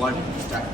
1 start.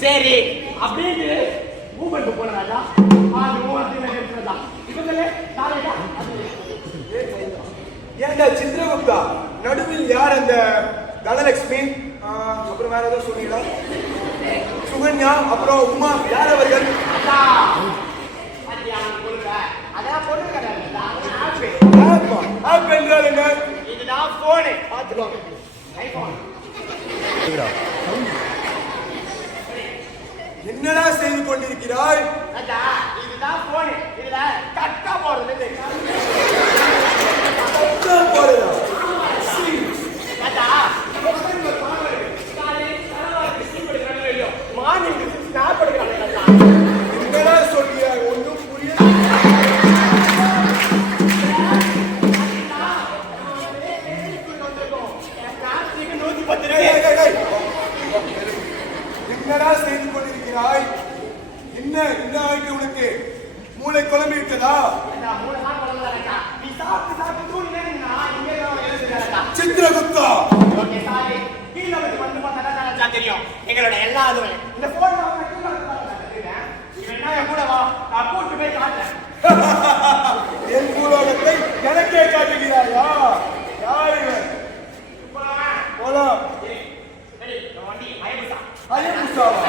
சரி அப்படின்னு moment போன ராஜா ஏண்டா சித்ரகுப்தா நடுவில் யார் அந்த தனலட்சுமி அப்புறம் வேற ஏதோ சொன்னீங்களா சுகன்யா அப்புறம் உமா யார் அவர்கள் இதுதான் போனு பார்த்துக்கோங்க என்னடா செய்து கொண்டிருக்கிறாய் இதுதான் போனு இதுல கட்டா போறது போறதா என்னடா சொல்றியா ஒன்றும் புரியல என்னடா செய்து கொண்டிருக்கிறாய் என்ன என்ன ஆயிட்டு உனக்கு மூளை குழம்பி விட்டதா சித்ரகுப்தா தெரியும் எங்களோட எல்லா இந்த போன் கூட வா நான் கூட்டு போய் காட்டுறேன் என் பூலோகத்தை எனக்கே காட்டுகிறாயா யார் இவன் போலாம் அயபுசாவா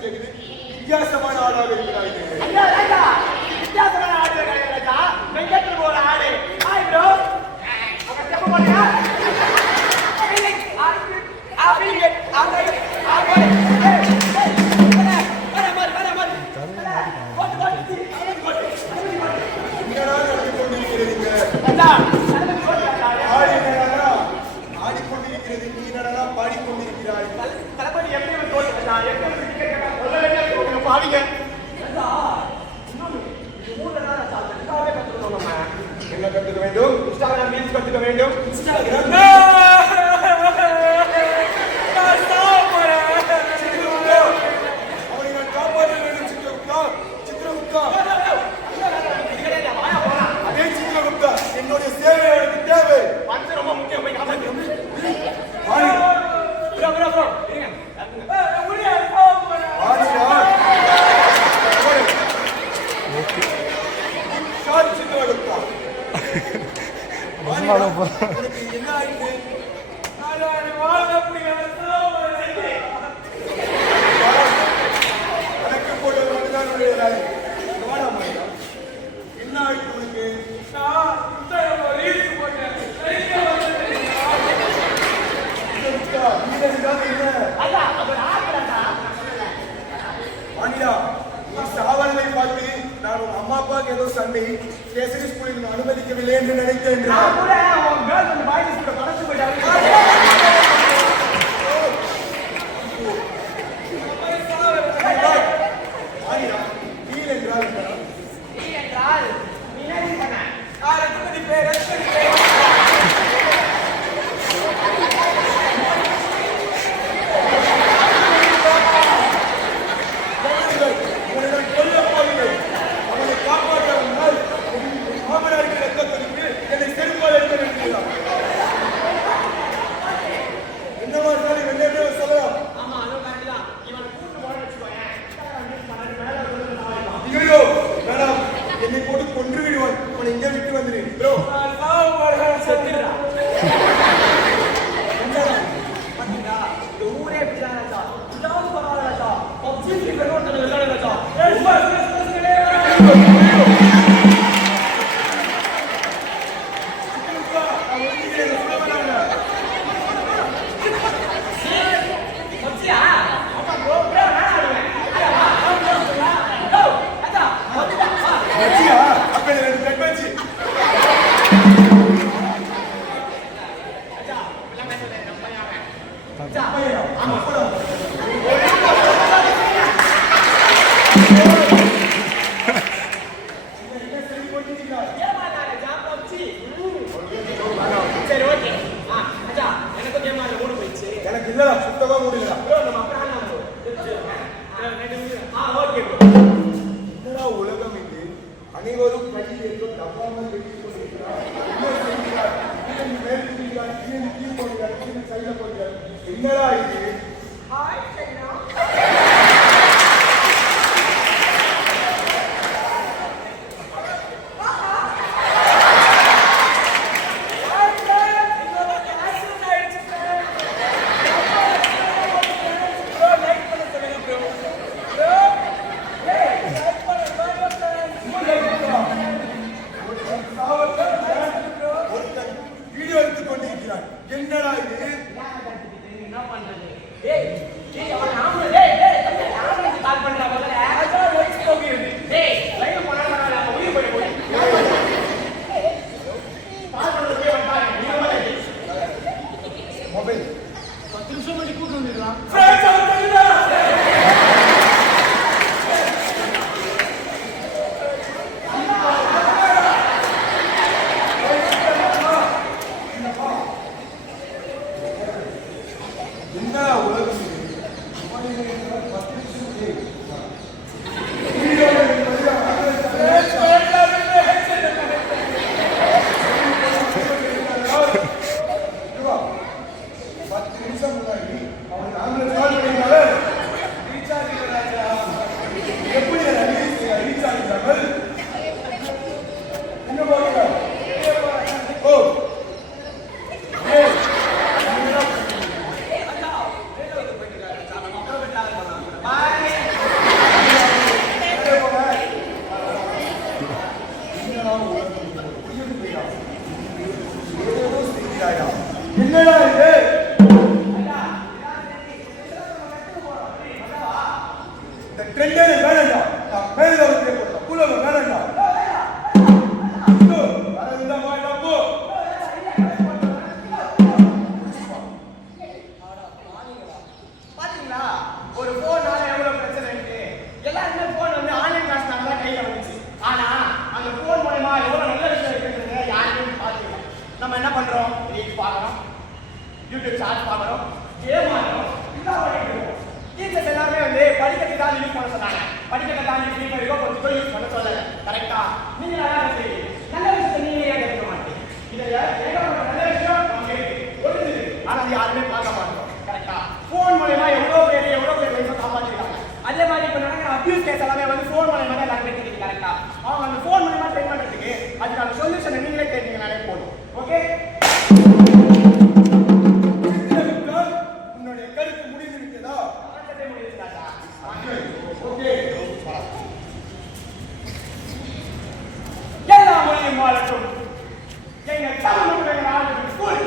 வித்தியாசமான ஆடாக இருக்கிறாய். வித்தியாசமான ஆடு கிடையாது. வெங்கட்ல ஒரு ஆடு என்ன கற்றுக்க வேண்டும்? இன்ஸ்டாகிராம் ரீல்ஸ் கத்துக்க வேண்டும். அவனை நான் காப்பாற்ற வேண்டும். சித்திரகுப்தா, சித்திரகுப்தா, அதே சித்திரகுப்தா, என்னுடைய சேவை எனக்கு தேவை. பணம் ரொம்ப முக்கியம். போய் காப்பாற்று. வாணி, bro, இருங்க. வாணிடா. சார் சித்திரகுப்தா. வாணிடா, உனக்கு என்ன ஆயிடுது? கணக்கு போட்டது மட்டும்தான் உன்னுடைய வேலை. வாடா வாணிடா. என்ன ஆயிடுது உனக்கு? சித்திரகுப்தா, நீ என்றால் என்ன? அதான் அவர் ஆகலடா. வாணிடா, நீ சாவலை பார்த்து நான் உன் அம்மா அப்பாவுக்கு ஏதோ சண்டை கேசரி ஸ்கூலில் அனுமதிக்கவில்லை என்று நினைத்தேன். நான் கூட உன் கேர்ள் வந்து பாய்ஸ் கூட படச்சு போயிட்டாரு. வாணிடா, டீல் என்றால் என்ன? நீ என்றால் நீ என்ன பண்ண? உன்னிடம் கொல்லப் போகிறேன். அவனை காப்பாற்ற வந்தால் மாமனாருக்கு ரத்தம் தெளித்து என்னை செருப்பால் எடுக்க வேண்டியதுதான். என்னவா இருந்தாலும் என்னென்ன சொல்லலாம். ஆமா, அதுவும் கரெக்ட் தான். இவனை கூட்டு போட வச்சுக்கோயேன். இன்ஸ்டாகிராம் ரீல்ஸ் பண்ணாரு, மேல ஒரு நாளைக்கு. ஐயோ வேணாம், என்னை போட்டு கொன்று விடுவான். அவனை இங்கே விட்டு வந்துடுறேன். ப்ரோ செத்துடுறா. பாத்தீங்களா? இந்த ஊரே இப்படிதான் ராஜா. இதாவது பரவாயில்ல ராஜா. PUBG Free Fire ஒருத்தன் விளையாடு ராஜா. PUBG-யா? ஆமா bro, நான் ஆடுவேன். ராஜா, வந்துடா. வச்சியா? அப்ப இந்த ரெண்டு பெட் வச்சு. ராஜா, எல்லாம் பேசுறேன் நம்ம பையன். ராஜா, ஐயா, ஆமா போடா. என்ன சரி போட்டுட்டீங்களா? ஏமாடா ராஜா, PUBG. சரி, ஓகே. ராஜா, எனக்கு கேம் ஆட மூடு போயிடுச்சு. எனக்கு இல்லடா, சுத்தமா முடியலடா. bro, நம்ம அப்புறம் ஆடலாம் bro. Okay bro. என்னடா உலகம் இது? அனைவரும் கையில் ஏதோ டப்பாமல் வெட்டிக் கொண்டிருக்கிறார். என்ன செய்கிறார்? கீழே மேல் இருக்கிறார், கீழே கீழ் போகிறார், கீழே சைடுல போகிறார். என்னடா இது? Hi China. ஒருத்தன் வீடியோ எடுத்துக் கொண்டிருக்கிறான். என்னடா இது? என்ன பண்றது? டேய், டேய் அவன் நாம டேய் நாம கால் பண்றா முதல்ல. ராஜா லைவ் போகிறது. டேய், லைவ் பண்ணா நம்ம உயிர் போய் போய். கால் பண்றதே வந்தாங்க. நீங்க வந்து மொபைல் 10 நிமிஷம் முன்னாடி கூட்டி வந்துடலாம். ஃப்ரெண்ட்ஸ் வந்துடா. என்னடா உலகம் இது? என்னடா இது? இந்த ட்ரெண்டே வேணாம்டா. நான் மேல வந்து போறேன். புலவ வேணாம்டா. வரதுடா வாடா போ. பாத்தீங்களா? ஒரு போனால எவ்வளவு பிரச்சனை இருக்கு. எல்லாருமே போன் வந்து ஆன்லைன் படிக்கிறத தாண்டி ஃப்ரீ ஃபயரோ கொஞ்சம் யூஸ் பண்ண சொல்லல. கரெக்டா? நீங்க நல்லா செய்வீங்க. நல்ல விஷயத்தை நீங்க ஏன் கேட்க மாட்டீங்க? இதுல ஏகப்பட்ட நல்ல விஷயம் நமக்கு ஒளிஞ்சிருக்கு. ஆனா அது யாருமே பார்க்க மாட்டோம். கரெக்டா? போன் மூலமா எவ்வளவு பேர் லைஃபை காப்பாற்றிருக்காங்க. அதே மாதிரி இப்ப நடக்கிற அபியூஸ் கேஸ் எல்லாமே வந்து போன் மூலமா தான் எல்லாரும் பேசிட்டு. கரெக்டா? அவங்க அந்த போன் மூலமா ட்ரெயின் பண்றதுக்கு அதுக்கான சொல்யூஷனை நீங்களே தெரிஞ்சீங்கனாலே போதும். ஓகே? உன்னுடைய கருத்து முடிந்து விட்டதா? ஓகே. எல்லா மொழியும் வாழட்டும். எங்கள் தமிழ் ஸ்கூல்